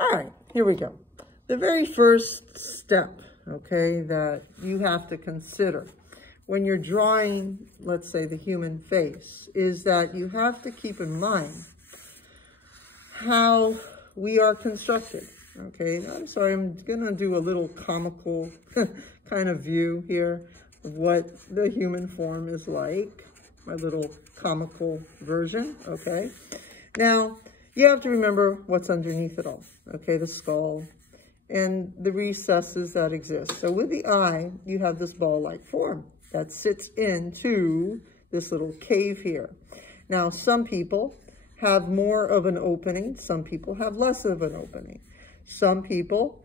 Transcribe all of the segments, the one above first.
All right, here we go. The very first step, okay, that you have to consider when you're drawing, let's say, the human face, is that you have to keep in mind how we are constructed, okay? I'm sorry, I'm gonna do a little comical kind of view here of what the human form is like, my little comical version, okay? Now, you have to remember what's underneath it all, okay? The skull and the recesses that exist. So with the eye, you have this ball-like form that sits into this little cave here. Now, some people have more of an opening. Some people have less of an opening. Some people,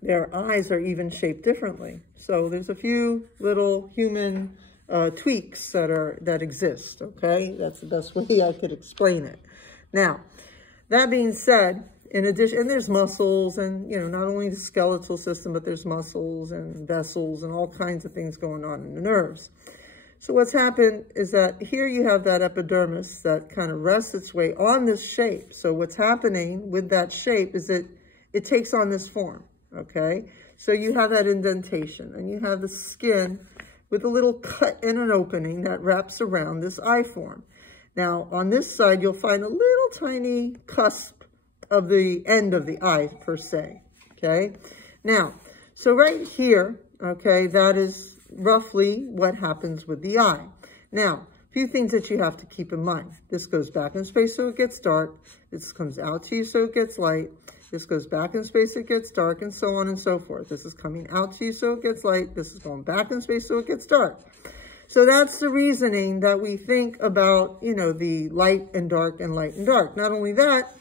their eyes are even shaped differently. So there's a few little human tweaks that exist, okay? That's the best way I could explain it. Now, that being said, in addition, and there's muscles and, you know, not only the skeletal system, but there's muscles and vessels and all kinds of things going on in the nerves. So what's happened is that here you have that epidermis that kind of rests its way on this shape. So what's happening with that shape is that it takes on this form, okay? So you have that indentation and you have the skin with a little cut and an opening that wraps around this eye form. Now, on this side, you'll find a little tiny cusp of the end of the eye, per se, okay? Now, so right here, okay, that is roughly what happens with the eye. Now, a few things that you have to keep in mind. This goes back in space so it gets dark. This comes out to you so it gets light. This goes back in space, it gets dark, and so on and so forth. This is coming out to you so it gets light. This is going back in space so it gets dark. So that's the reasoning that we think about, you know, the light and dark and light and dark. Not only that,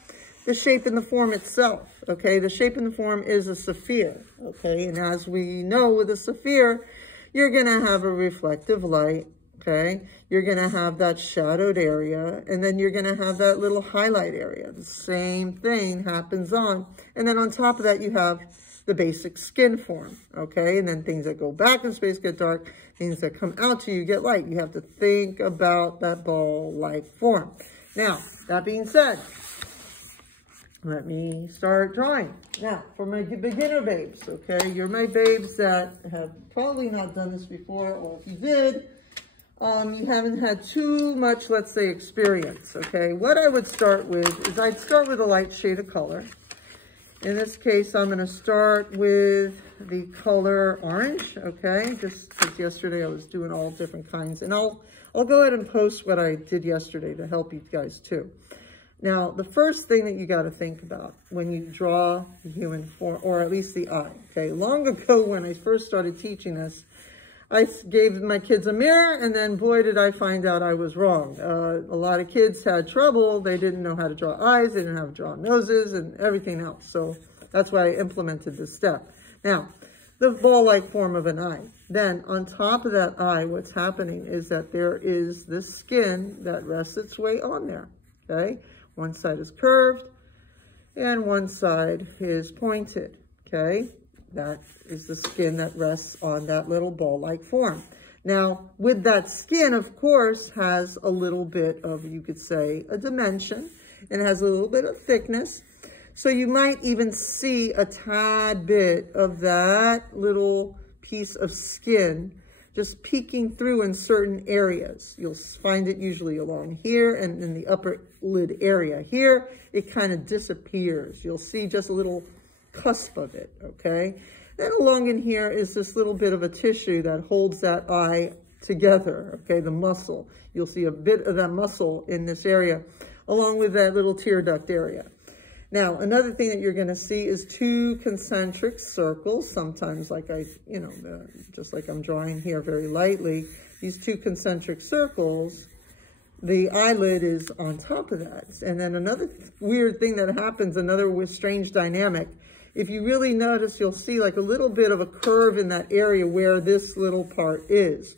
the shape and the form itself, okay? The shape and the form is a sphere, okay? And as we know with a sphere, you're gonna have a reflective light, okay? You're gonna have that shadowed area, and then you're gonna have that little highlight area. The same thing happens on. And then on top of that, you have the basic skin form, okay? And then things that go back in space get dark, things that come out to you get light. You have to think about that ball-like form. Now, that being said, let me start drawing. Now, for my beginner babes, okay? You're my babes that have probably not done this before, or if you did, you haven't had too much, let's say, experience, okay? What I would start with is I'd start with a light shade of color. In this case, I'm gonna start with the color orange, okay? Just because yesterday I was doing all different kinds, and I'll go ahead and post what I did yesterday to help you guys too. Now, the first thing that you got to think about when you draw the human form, or at least the eye, okay? Long ago when I first started teaching this, I gave my kids a mirror, and then boy, did I find out I was wrong. A lot of kids had trouble. They didn't know how to draw eyes. They didn't know how to draw noses and everything else. So that's why I implemented this step. Now, the ball-like form of an eye. Then on top of that eye, what's happening is that there is this skin that rests its way on there, okay? One side is curved and one side is pointed, okay? That is the skin that rests on that little ball-like form. Now, with that skin, of course, has a little bit of, you could say, a dimension, and it has a little bit of thickness. So you might even see a tad bit of that little piece of skin just peeking through in certain areas. You'll find it usually along here and in the upper lid area. Here, it kind of disappears. You'll see just a little cusp of it, okay? Then along in here is this little bit of a tissue that holds that eye together, okay, the muscle. You'll see a bit of that muscle in this area, along with that little tear duct area. Now, another thing that you're going to see is two concentric circles, sometimes like just like I'm drawing here very lightly, these two concentric circles, the eyelid is on top of that. And then another weird thing that happens, another strange dynamic, if you really notice, you'll see like a little bit of a curve in that area where this little part is.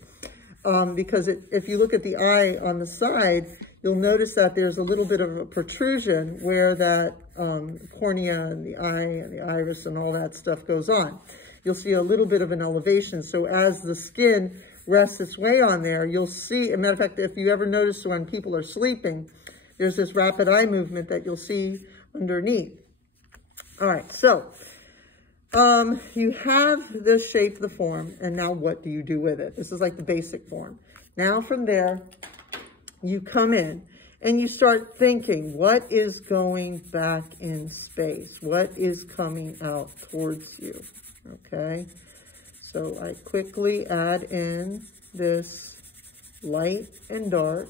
Because if you look at the eye on the side, you'll notice that there's a little bit of a protrusion where that cornea and the eye and the iris and all that stuff goes on. You'll see a little bit of an elevation. So as the skin rests its way on there, you'll see, as a matter of fact, if you ever notice when people are sleeping, there's this rapid eye movement that you'll see underneath. All right, so you have this shape of the form, and now what do you do with it? This is like the basic form. Now from there, you come in and you start thinking, what is going back in space? What is coming out towards you? Okay, so I quickly add in this light and dark.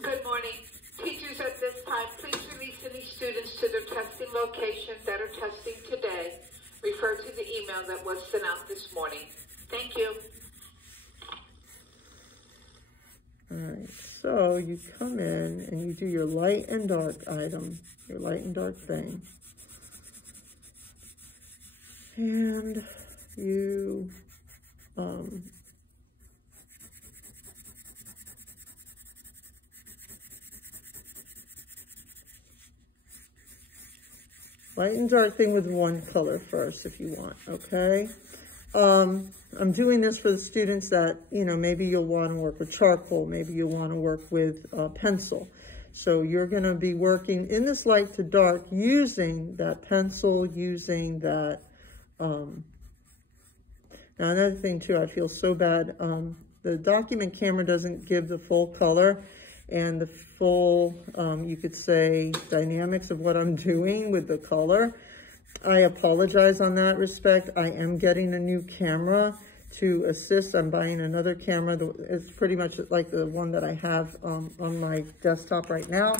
Good morning. Teachers, at this time, please release any students to their testing locations that are testing today. Refer to the email that was sent out this morning. Thank you. All right, so you come in and you do your light and dark item, your light and dark thing. And you light and dark thing with one color first if you want, okay? I'm doing this for the students that, you know, maybe you'll want to work with charcoal, maybe you'll want to work with pencil. So you're going to be working in this light to dark using that pencil, using that. Now another thing too, I feel so bad. The document camera doesn't give the full color and the full, you could say, dynamics of what I'm doing with the color. I apologize on that respect. I am getting a new camera to assist. I'm buying another camera. It's pretty much like the one that I have on my desktop right now.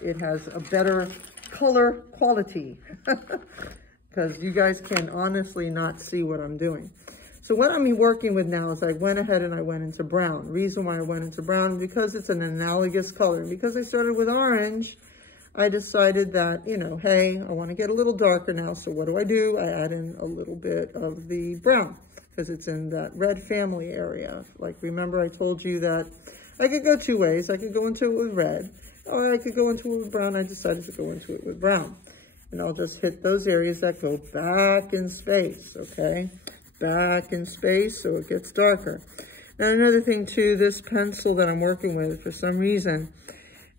It has a better color quality because you guys can honestly not see what I'm doing. So what I'm working with now is I went ahead and I went into brown. Reason why I went into brown, because it's an analogous color. Because I started with orange, I decided that, you know, hey, I want to get a little darker now. So what do? I add in a little bit of the brown because it's in that red family area. Like, remember I told you that I could go two ways. I could go into it with red or I could go into it with brown. I decided to go into it with brown. And I'll just hit those areas that go back in space, okay? Back in space so it gets darker. Now another thing too, this pencil that I'm working with, for some reason,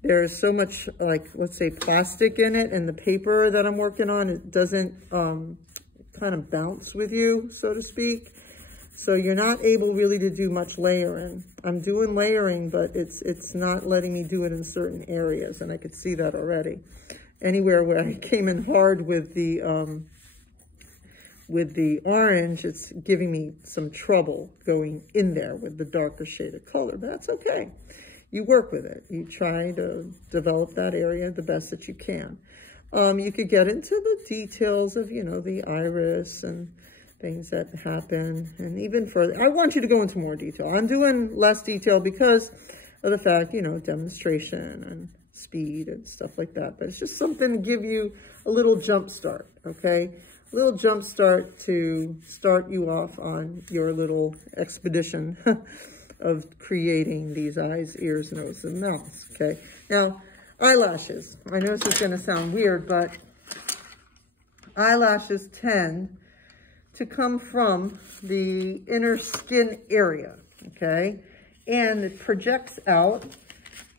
there's so much, like, let's say plastic in it, and the paper that I'm working on, it doesn't kind of bounce with you, so to speak. So you're not able really to do much layering. I'm doing layering, but it's not letting me do it in certain areas, and I could see that already. Anywhere where I came in hard with the orange, it's giving me some trouble going in there with the darker shade of color, but that's okay. You work with it. You try to develop that area the best that you can. You could get into the details of, you know, the iris and things that happen. And even further, I want you to go into more detail. I'm doing less detail because of the fact, you know, demonstration and speed and stuff like that. But it's just something to give you a little jump start, okay? A little jump start to start you off on your little expedition of creating these eyes, ears, nose, and mouth, okay? Now, eyelashes. I know this is going to sound weird, but eyelashes tend to come from the inner skin area, okay? And it projects out.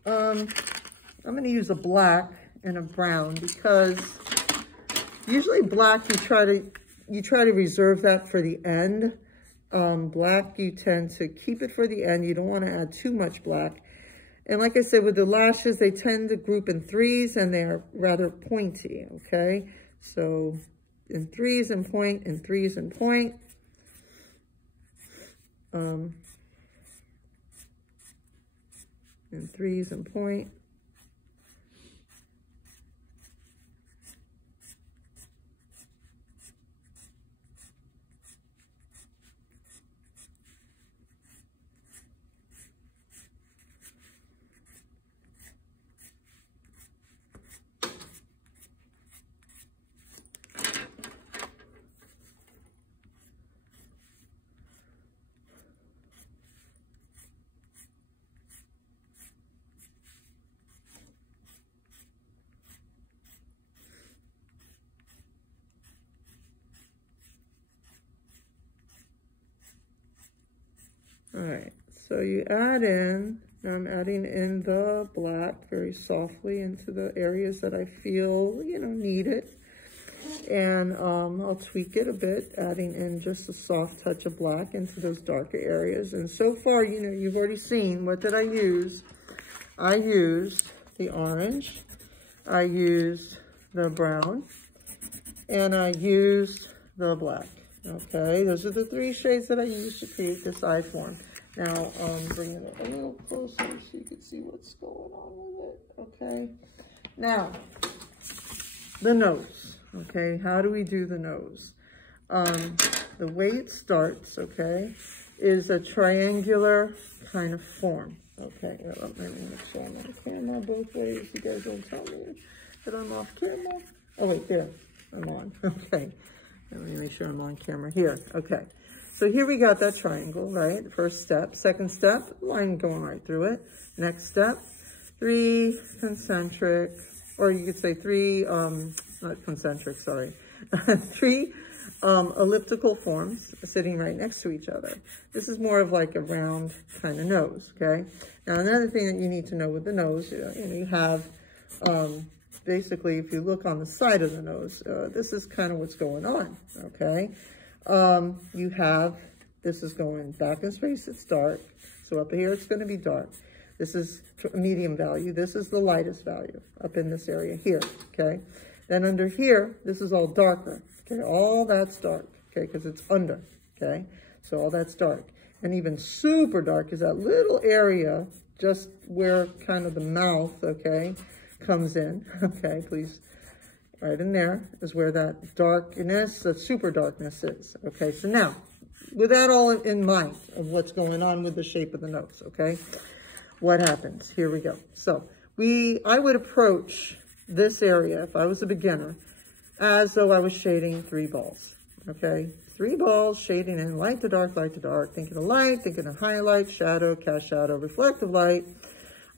I'm going to use a black and a brown because usually black, you try to reserve that for the end. Black, you tend to keep it for the end. You don't want to add too much black. And like I said, with the lashes, they tend to group in threes and they're rather pointy, okay? So in threes and point, in threes and point. In threes and point. All right, so you add in Now I'm adding in the black very softly into the areas that I feel, you know, need it. And I'll tweak it a bit, adding in just a soft touch of black into those darker areas. And so far, you know, you've already seen, what did I use? I used the orange, I used the brown, and I used the black. Okay, those are the 3 shades that I used to create this eye form. Now, bring it up a little closer so you can see what's going on with it. Okay, now, the nose. Okay, how do we do the nose? The way it starts, okay, is a triangular kind of form. Okay, let me make sure I'm on camera both ways. You guys don't tell me that I'm off camera. Oh, wait, there, I'm on. Okay, let me make sure I'm on camera here. Okay, so here we got that triangle, right? First step. Second step, line going right through it. Next step, 3 concentric, or you could say 3, not concentric, sorry, 3 elliptical forms sitting right next to each other. This is more of like a round kind of nose, okay? Now, another thing that you need to know with the nose, you know, you have, basically, if you look on the side of the nose, this is kind of what's going on, okay? You have, this is going back in space, it's dark. So up here, it's going to be dark. This is a medium value. This is the lightest value up in this area here, okay? Then under here, this is all darker, okay? All that's dark, okay, because it's under, okay? So all that's dark. And even super dark is that little area just where kind of the mouth, okay, comes in, okay? Please, right in there is where that darkness, that super darkness is, okay? So now, with that all in mind of what's going on with the shape of the nose, okay? What happens? Here we go. So I would approach this area, if I was a beginner, as though I was shading 3 balls, okay? 3 balls shading in light to dark, thinking of light, thinking of highlight, shadow, cast shadow, reflective light,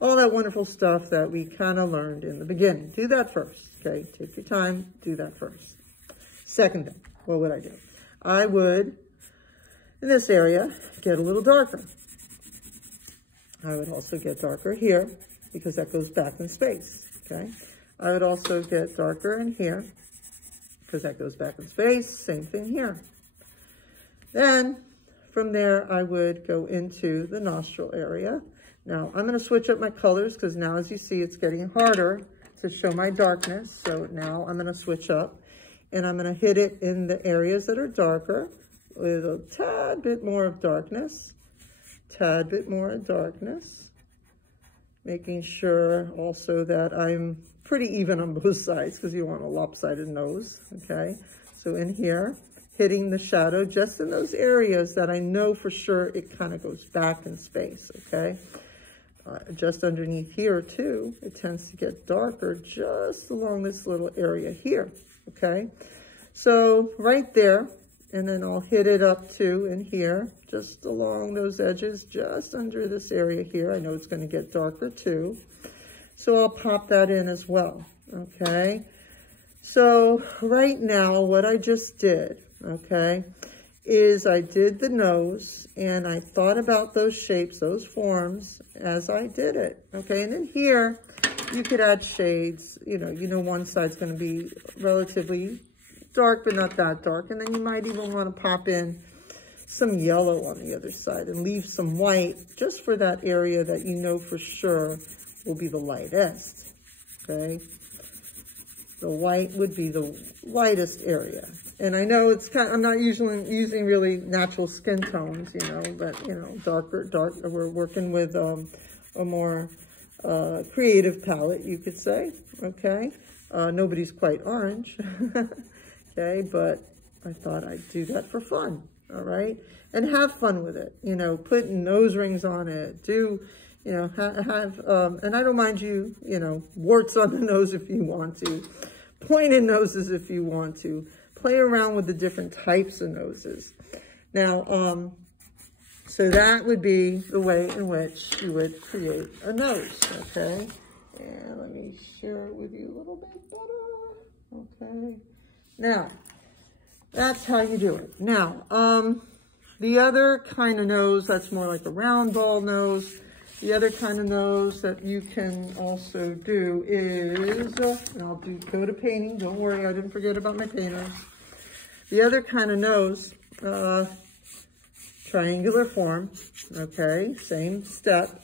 all that wonderful stuff that we kind of learned in the beginning. Do that first, okay? Take your time, do that first. Second thing, what would I do? I would, in this area, get a little darker. I would also get darker here because that goes back in space, okay? I would also get darker in here because that goes back in space. Same thing here. Then from there, I would go into the nostril area. Now I'm going to switch up my colors because now, as you see, it's getting harder to show my darkness. So now I'm going to switch up and I'm going to hit it in the areas that are darker with a tad bit more of darkness. Tad bit more darkness, making sure also that I'm pretty even on both sides because you want a lopsided nose, okay? So in here, hitting the shadow just in those areas that I know for sure it kind of goes back in space, okay? Just underneath here too, it tends to get darker just along this little area here, okay? So right there, and then I'll hit it up too in here, just along those edges, just under this area here. I know it's going to get darker too. So I'll pop that in as well, okay? So right now, what I just did, okay, is I did the nose and I thought about those shapes, those forms as I did it, okay? And then here, you could add shades. You know one side's going to be relatively dark, but not that dark. And then you might even want to pop in some yellow on the other side and leave some white just for that area that you know for sure will be the lightest, okay? The white would be the lightest area. And I know it's I'm not usually using really natural skin tones, but, dark, we're working with a more creative palette, you could say, okay? Nobody's quite orange. Okay, but I thought I'd do that for fun, all right? And have fun with it, putting nose rings on it, and I don't mind you, warts on the nose if you want to, pointed noses if you want to, play around with the different types of noses. Now, so that would be the way in which you would create a nose, okay? And let me share it with you a little bit better, okay? Now, that's how you do it. Now, the other kind of nose that's more like a round ball nose The other kind of nose that you can also do is, and I'll go to painting, don't worry, I didn't forget about my painters. The other kind of nose, triangular form, okay, same step.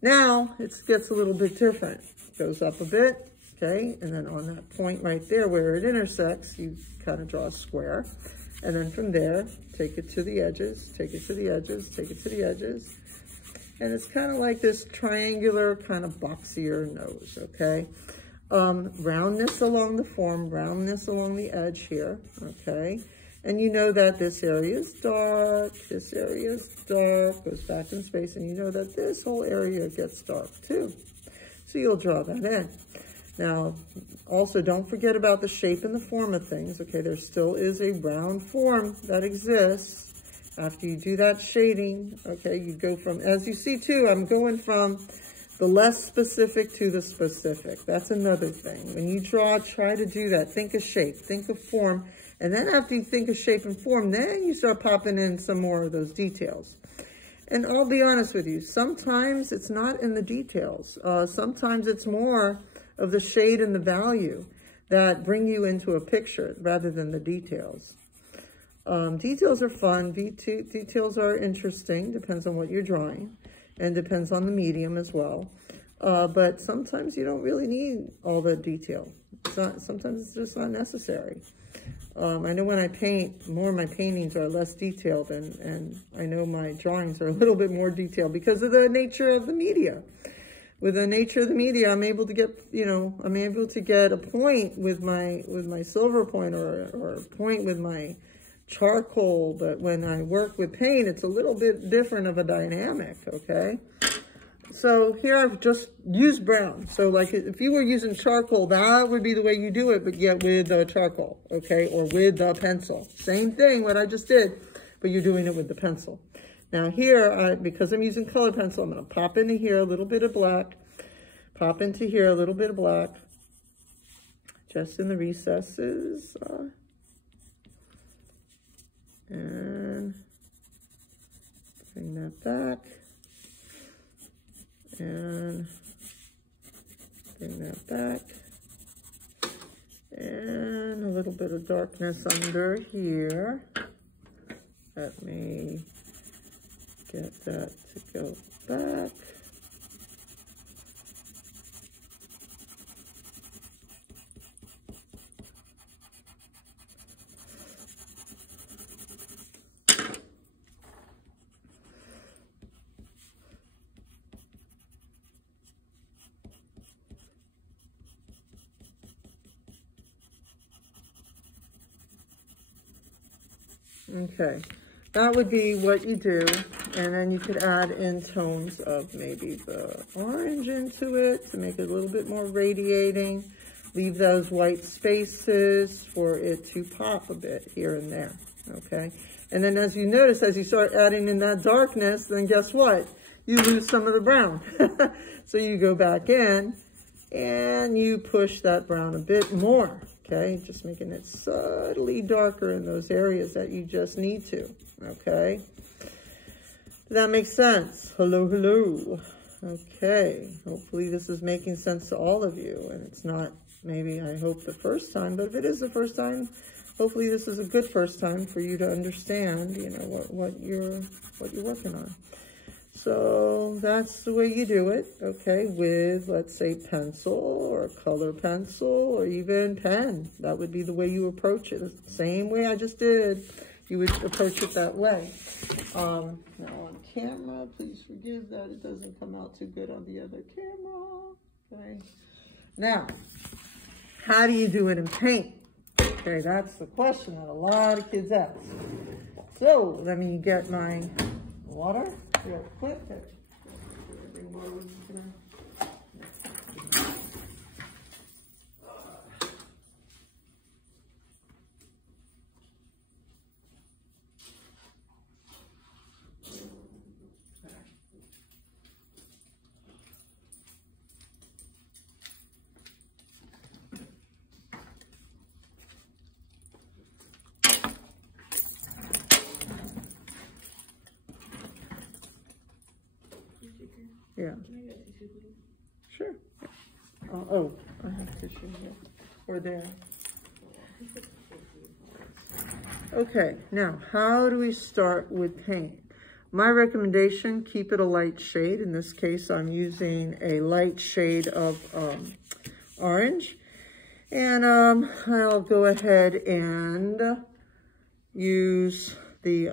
Now it gets a little bit different. Goes up a bit, okay, and then on that point right there where it intersects, you kind of draw a square. And then from there, take it to the edges, take it to the edges, take it to the edges. And it's kind of like this triangular, kind of boxier nose, okay? Roundness along the form, roundness along the edge here, okay? And you know that this area is dark, this area is dark, goes back in space, and you know that this whole area gets dark too. So you'll draw that in. Now, also don't forget about the shape and the form of things, okay? There still is a round form that exists. After you do that shading, okay, you go from, as you see too, I'm going from the less specific to the specific. That's another thing. When you draw, try to do that. Think of shape, think of form. And then after you think of shape and form, then you start popping in some more of those details. And I'll be honest with you, sometimes it's not in the details. Sometimes it's more of the shade and the value that bring you into a picture rather than the details. Details are fun, details are interesting, depends on what you're drawing, and depends on the medium as well. But sometimes you don't really need all the detail. Sometimes it's just not necessary. I know when I paint, more of my paintings are less detailed, and I know my drawings are a little bit more detailed because of the nature of the media. With the nature of the media, I'm able to get, I'm able to get a point with my silver point or a point with my charcoal, but when I work with paint, it's a little bit different of a dynamic, okay? So here I've just used brown. So like if you were using charcoal, that would be the way you do it, but yet with the charcoal, okay? Or with the pencil. Same thing, what I just did, but you're doing it with the pencil. Now here, because I'm using color pencil, I'm gonna pop into here a little bit of black, pop into here a little bit of black, just in the recesses, and bring that back, and bring that back, and a little bit of darkness under here. Let me get that to go back. Okay, that would be what you do, and then you could add in tones of maybe the orange into it to make it a little bit more radiating. Leave those white spaces for it to pop a bit here and there, okay? And then as you notice, as you start adding in that darkness, then guess what? You lose some of the brown. So you go back in and you push that brown a bit more. Okay, just making it subtly darker in those areas that you just need to, okay? Does that make sense? Hello, hello. Okay, hopefully this is making sense to all of you, and it's not maybe, I hope, the first time, but if it is the first time, hopefully this is a good first time for you to understand, what you're working on. So that's the way you do it, okay, with, let's say, pencil or color pencil or even pen. That would be the way you approach it. The same way I just did, you would approach it that way. Now on camera, please forgive that it doesn't come out too good on the other camera, okay. Now, how do you do it in paint? Okay, that's the question that a lot of kids ask. So let me get my water real quick. Yeah. Oh, I have tissue here, or there. Okay, now how do we start with paint? My recommendation, keep it a light shade. In this case, I'm using a light shade of orange. And I'll go ahead and use the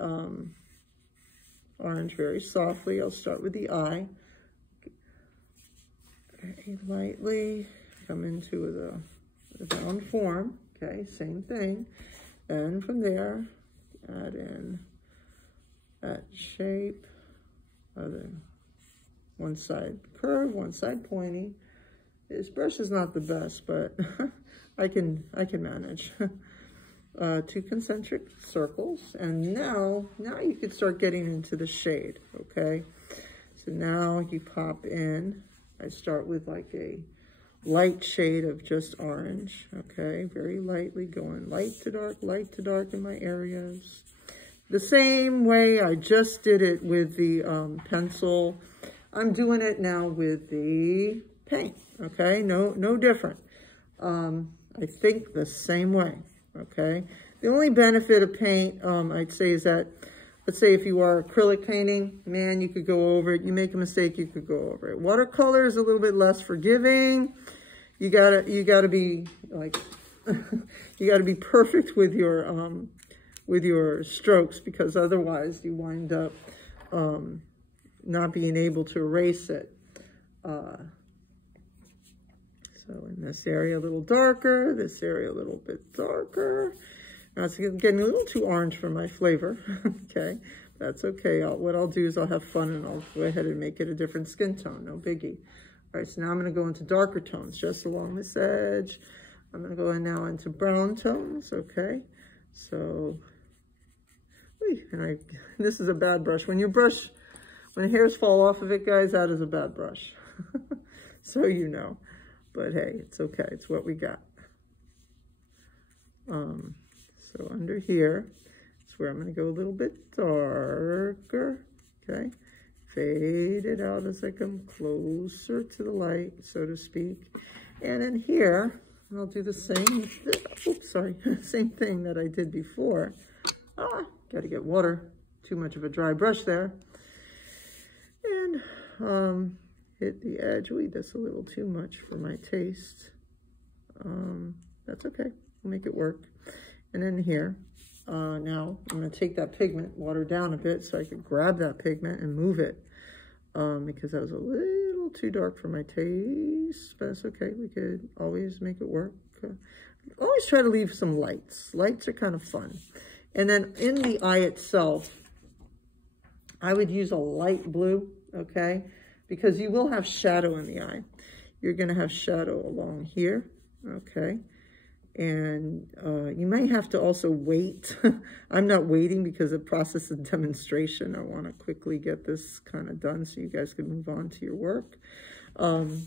orange very softly. I'll start with the eye. Okay, lightly come into the round form. Okay, same thing. And from there, add in that shape. One side curved, one side pointy. This brush is not the best, but I can manage. 2 concentric circles, and now you can start getting into the shade. Okay, so now you pop in. I start with like a light shade of just orange. Okay, very lightly going light to dark in my areas. The same way I just did it with the pencil, I'm doing it now with the paint. Okay, no different. I think the same way. Okay, the only benefit of paint, I'd say, is that, let's say if you are acrylic painting, man, you could go over it. You make a mistake, you could go over it. Watercolor is a little bit less forgiving. You gotta be like, you gotta be perfect with your strokes, because otherwise you wind up not being able to erase it. So in this area a little darker, this area a little bit darker. Now it's getting a little too orange for my flavor. Okay, that's okay. What I'll do is I'll have fun and I'll go ahead and make it a different skin tone, no biggie. All right, so now I'm gonna go into darker tones just along this edge. I'm gonna go in now into brown tones, okay? So, and this is a bad brush. When hairs fall off of it, guys, that is a bad brush. So you know. But hey, it's okay. It's what we got. So under here, that's where I'm going to go a little bit darker. Okay. Fade it out as I come closer to the light, so to speak. And in here, I'll do the same, same thing that I did before. Got to get water. Too much of a dry brush there. And hit the edge. That's a little too much for my taste. That's okay. We'll make it work. And in here, now I'm going to take that pigment, water down a bit so I can grab that pigment and move it. Because that was a little too dark for my taste, but that's okay. We could always make it work. Always try to leave some lights. Lights are kind of fun. And then in the eye itself, I would use a light blue, okay? Because you will have shadow in the eye. You're going to have shadow along here, okay? And you may have to also wait. I'm not waiting because the process of demonstration. I want to quickly get this kind of done so you guys can move on to your work.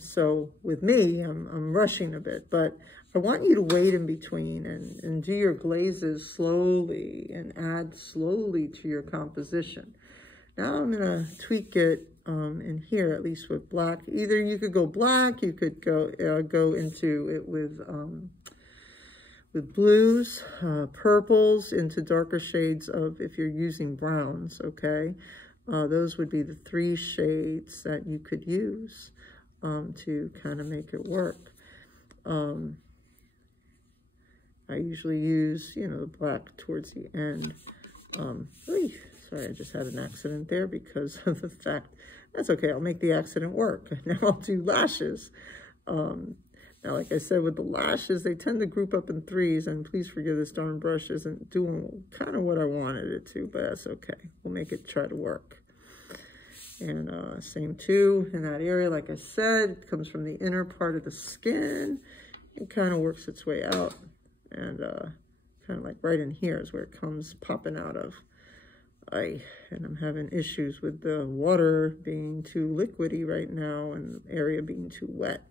So with me, I'm rushing a bit, but I want you to wait in between and do your glazes slowly and add slowly to your composition. Now I'm going to tweak it in here, at least with black. Either you could go black, you could go into it with blues, purples, into darker shades of, if you're using browns, okay? Those would be the 3 shades that you could use to kind of make it work. I usually use, the black towards the end. Sorry, I just had an accident there because of the fact. That's okay, I'll make the accident work. Now I'll do lashes. Now, like I said, with the lashes, they tend to group up in 3s, and please forgive this darn brush isn't doing kind of what I wanted it to, but that's okay. We'll make it try to work. And same too, in that area, like I said, it comes from the inner part of the skin. It kind of works its way out, and kind of like right in here is where it comes popping out of. And I'm having issues with the water being too liquidy right now and the area being too wet.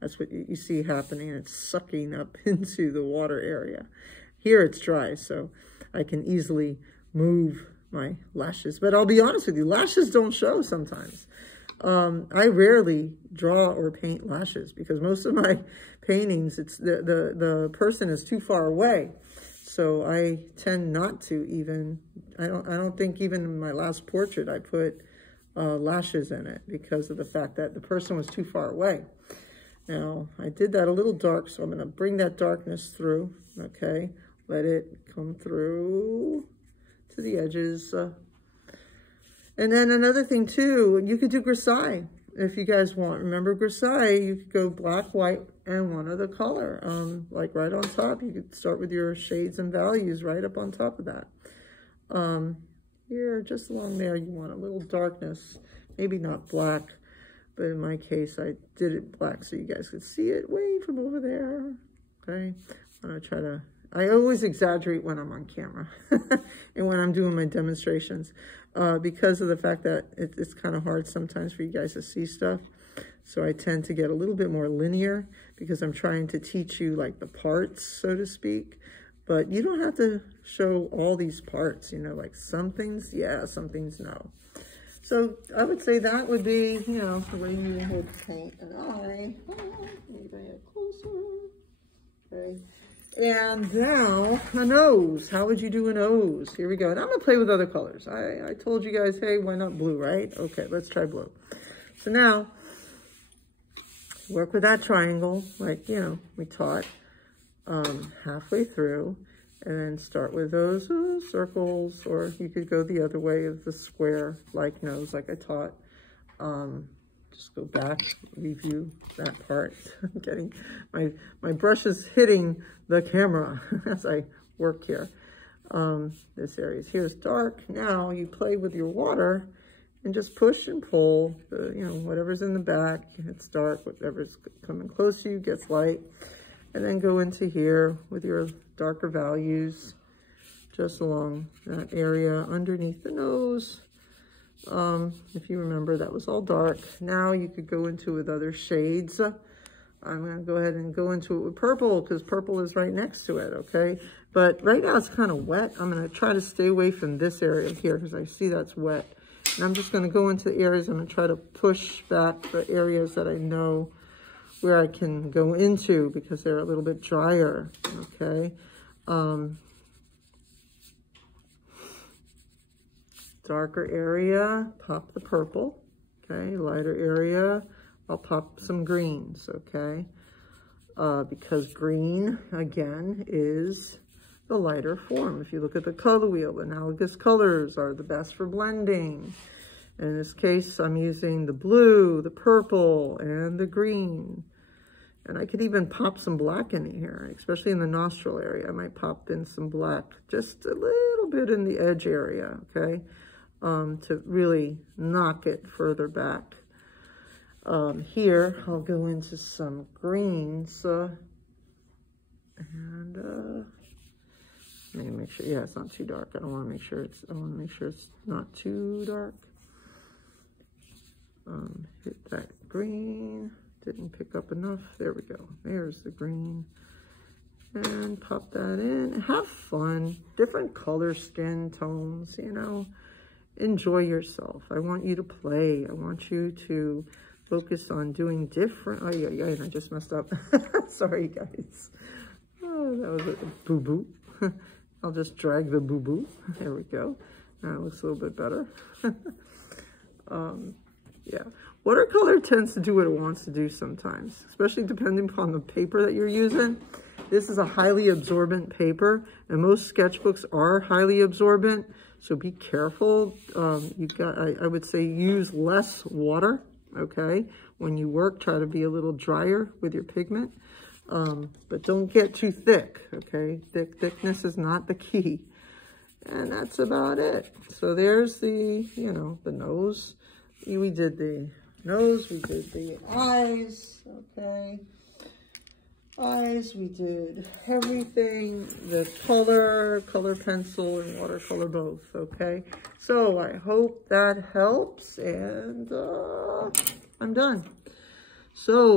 That's what you see happening. It's sucking up into the water area. Here it's dry, so I can easily move my lashes. But I'll be honest with you, lashes don't show sometimes. I rarely draw or paint lashes because most of my paintings, it's the person is too far away. So I tend not to even, I don't think even in my last portrait I put lashes in it because of the fact that the person was too far away. Now, I did that a little dark, so I'm going to bring that darkness through, okay? Let it come through to the edges. And then another thing, too, you could do grisaille if you guys want. Remember grisaille, you could go black, white, and one other color. Like right on top, you could start with your shades and values right up on top of that. Here, just along there, you want a little darkness. Maybe not black. But in my case, I did it black so you guys could see it way from over there, okay? I'm gonna try to, I always exaggerate when I'm on camera and when I'm doing my demonstrations because of the fact that it's kind of hard sometimes for you guys to see stuff. So I tend to get a little bit more linear because I'm trying to teach you like the parts, so to speak. But you don't have to show all these parts, you know, like some things, yeah, some things, no. So I would say that would be, you know, the way you would paint an eye. Maybe bring it closer. Okay. And now a nose. How would you do a nose? Here we go. And I'm going to play with other colors. I told you guys, hey, why not blue, right? Okay, let's try blue. So now, work with that triangle, like, you know, we taught halfway through. And then start with those circles, or you could go the other way of the square-like nose like I taught. Just go back, review that part. I'm getting, my brush is hitting the camera as I work here. This area here's dark. Now you play with your water and just push and pull, you know, whatever's in the back, it's dark, whatever's coming close to you gets light. And then go into here with your darker values just along that area underneath the nose. If you remember, that was all dark. Now you could go into with other shades. I'm going to go ahead and go into it with purple because purple is right next to it, okay? But right now it's kind of wet. I'm going to try to stay away from this area here because I see that's wet. And I'm just going to go into areas. I'm going to try to push back the areas that I know where I can go into because they're a little bit drier, okay? Darker area, pop the purple, okay? Lighter area, I'll pop some greens, okay? Because green, again, is the lighter form. If you look at the color wheel, analogous colors are the best for blending. In this case, I'm using the blue, the purple, and the green. And I could even pop some black in here, especially in the nostril area. I might pop in some black, just a little bit in the edge area, okay? To really knock it further back. Here, I'll go into some greens. And let me make sure, yeah, it's not too dark. I want to make sure it's not too dark. Hit that green. Didn't pick up enough. There we go. There's the green. And pop that in. Have fun. Different color skin tones, you know. Enjoy yourself. I want you to play. I want you to focus on doing different. Oh, yeah, and I just messed up. Sorry, guys. Oh, that was a boo-boo. I'll just drag the boo-boo. There we go. Now it looks a little bit better. Yeah. Watercolor tends to do what it wants to do sometimes, especially depending upon the paper that you're using. This is a highly absorbent paper, and most sketchbooks are highly absorbent, so be careful. I would say use less water, okay? When you work, try to be a little drier with your pigment, but don't get too thick, okay? Thickness is not the key. And that's about it. So there's the, you know, the nose. We did the nose, we did the eyes, okay? Eyes, we did everything, the color pencil, and watercolor both, okay? So I hope that helps, and I'm done. So